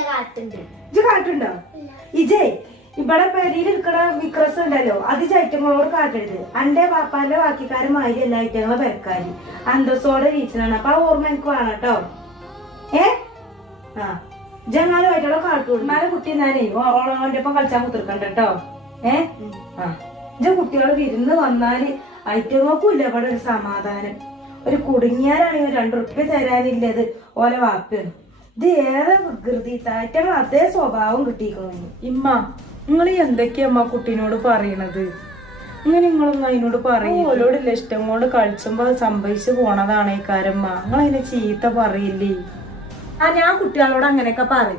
ഇജ്ജ് കാട്ടുണ്ടോ? ഇജേ ഇവിടെ പെരിയിൽ എടുക്കണ വിക്രസ് ഉണ്ടല്ലോ, അത് ചൈറ്റങ്ങളോട് കാട്ടരുത്. അന്റെ പാപ്പാന്റെ ബാക്കിക്കാരും മാതിരി എല്ലാ ഐറ്റങ്ങളെ പെരക്കാരി അന്തസ്സോടെ വീച്ചനാണ്. അപ്പൊ ആ ഓർമ്മ എനിക്ക് വേണം കേട്ടോ. ജങ്ങാലുമായിട്ടുള്ള കാട്ടു നാളെ കുട്ടി ഞാനേ ഓളോന്റെ ഒപ്പം കളിച്ചാൽ കുത്തിർക്കണ്ട കേട്ടോ. ഇജ കുട്ടികള് വിരുന്ന് വന്നാല് ഐറ്റങ്ങൾക്കും ഇല്ല ഇവിടെ ഒരു സമാധാനം. ഒരു കുടുങ്ങിയാലാണെങ്കിൽ 2 റുപ്യ തരാനില്ലത് ഓലെ വാപ്പാണ്. ഇത് ഏറെ വികൃതി താറ്റങ്ങൾ അതേ സ്വഭാവം കിട്ടിയിരിക്കുന്നു. ഇമ്മ നിങ്ങൾ എന്തൊക്കെയാ അമ്മ കുട്ടീനോട് പറയണത്? ഇങ്ങനെ നിങ്ങളൊന്നും അതിനോട് പറയും. ഓലോടില്ല ഇഷ്ടം കൊണ്ട് കളിച്ചുമ്പോ സംഭവിച്ചു പോണതാണ് ഈ കാരമ്മ. നിങ്ങൾ അതിനെ ചീത്ത പറയില്ലേ? ഞാൻ കുട്ടികളോട് അങ്ങനെയൊക്കെ പറയും.